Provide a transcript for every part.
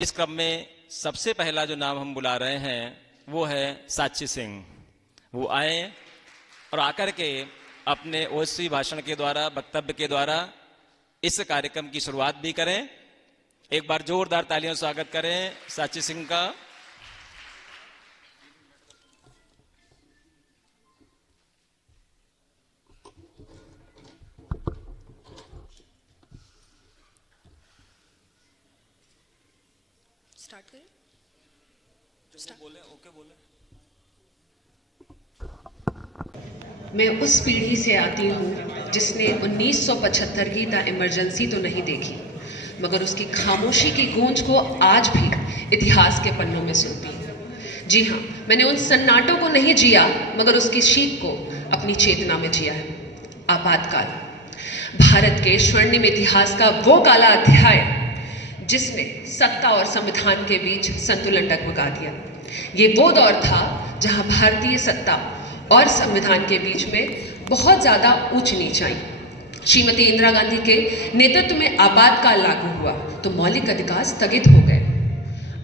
इस क्रम में सबसे पहला जो नाम हम बुला रहे हैं वो है साची सिंह। वो आए और आकर के अपने ओजस्वी भाषण के द्वारा, वक्तव्य के द्वारा इस कार्यक्रम की शुरुआत भी करें। एक बार जोरदार तालियों से स्वागत करें साची सिंह का। स्टार्ट करें? बोले ओके बोले। मैं उस पीढ़ी से आती हूँ जिसने 1975 की द इमरजेंसी तो नहीं देखी, मगर उसकी खामोशी की गूंज को आज भी इतिहास के पन्नों में सुनती हूँ। जी हाँ, मैंने उन सन्नाटों को नहीं जिया, मगर उसकी शीख को अपनी चेतना में जिया है। आपातकाल, भारत के स्वर्णिम इतिहास का वो काला अध्याय जिसने सत्ता और संविधान के बीच संतुलन डगमगा दिया। ये वो दौर था जहां भारतीय सत्ता और संविधान के बीच में बहुत ज़्यादा ऊंच नीच आई। श्रीमती इंदिरा गांधी के नेतृत्व में आपातकाल लागू हुआ तो मौलिक अधिकार स्थगित हो गए।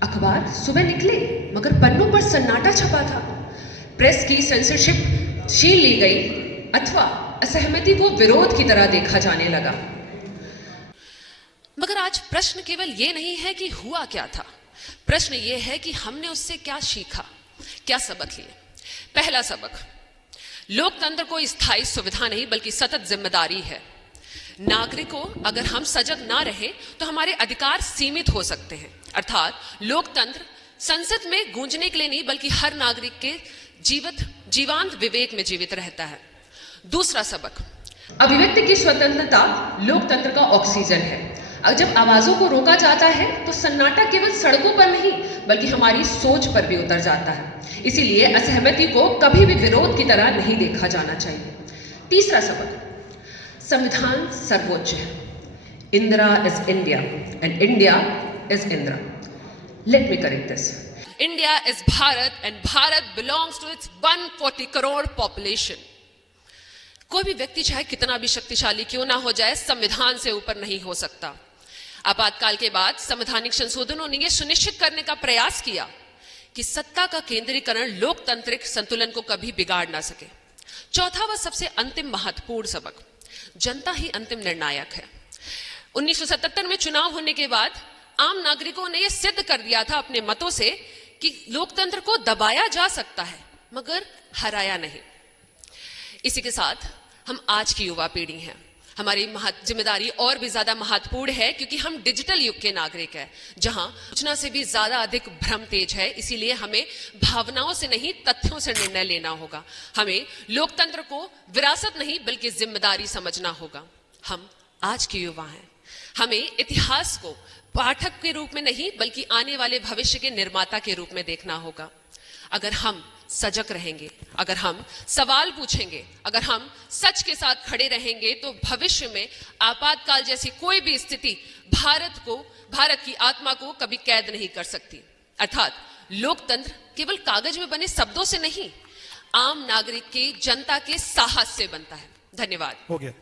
अखबार सुबह निकले मगर पन्नों पर सन्नाटा छपा था। प्रेस की सेंसरशिप छीन ली गई अथवा असहमति को विरोध की तरह देखा जाने लगा। मगर आज प्रश्न केवल ये नहीं है कि हुआ क्या था, प्रश्न ये है कि हमने उससे क्या सीखा, क्या सबक लिए। पहला सबक, लोकतंत्र कोई स्थायी सुविधा नहीं बल्कि सतत जिम्मेदारी है। नागरिकों, अगर हम सजग ना रहे तो हमारे अधिकार सीमित हो सकते हैं। अर्थात लोकतंत्र संसद में गूंजने के लिए नहीं बल्कि हर नागरिक के जीवांत विवेक में जीवित रहता है। दूसरा सबक, अभिव्यक्ति की स्वतंत्रता लोकतंत्र का ऑक्सीजन है। जब आवाजों को रोका जाता है तो सन्नाटा केवल सड़कों पर नहीं बल्कि हमारी सोच पर भी उतर जाता है। इसीलिए असहमति को कभी भी विरोध की तरह नहीं देखा जाना चाहिए। तीसरा सबक, संविधान सर्वोच्च है। Indira is India and India is Indira. Let me correct this. India is Bharat and Bharat belongs to its 140 crore population. कोई भी व्यक्ति चाहे कितना भी शक्तिशाली क्यों ना हो जाए, संविधान से ऊपर नहीं हो सकता। आपातकाल के बाद संवैधानिक संशोधनों ने यह सुनिश्चित करने का प्रयास किया कि सत्ता का केंद्रीकरण लोकतांत्रिक संतुलन को कभी बिगाड़ ना सके। चौथा व सबसे अंतिम महत्वपूर्ण सबक, जनता ही अंतिम निर्णायक है। 1977 में चुनाव होने के बाद आम नागरिकों ने यह सिद्ध कर दिया था अपने मतों से कि लोकतंत्र को दबाया जा सकता है मगर हराया नहीं। इसी के साथ हम आज की युवा पीढ़ी हैं। हमारी जिम्मेदारी और भी ज्यादा महत्वपूर्ण है क्योंकि हम डिजिटल युग के नागरिक हैं जहां सूचना से भी ज्यादा अधिक भ्रम तेज है। इसीलिए हमें भावनाओं से नहीं तथ्यों से निर्णय लेना होगा। हमें लोकतंत्र को विरासत नहीं बल्कि जिम्मेदारी समझना होगा। हम आज के युवा हैं। हमें इतिहास को पाठक के रूप में नहीं बल्कि आने वाले भविष्य के निर्माता के रूप में देखना होगा। अगर हम सजग रहेंगे, अगर हम सवाल पूछेंगे, अगर हम सच के साथ खड़े रहेंगे तो भविष्य में आपातकाल जैसी कोई भी स्थिति भारत की आत्मा को कभी कैद नहीं कर सकती। अर्थात लोकतंत्र केवल कागज में बने शब्दों से नहीं, आम नागरिक के, जनता के साहस से बनता है। धन्यवाद। हो गया।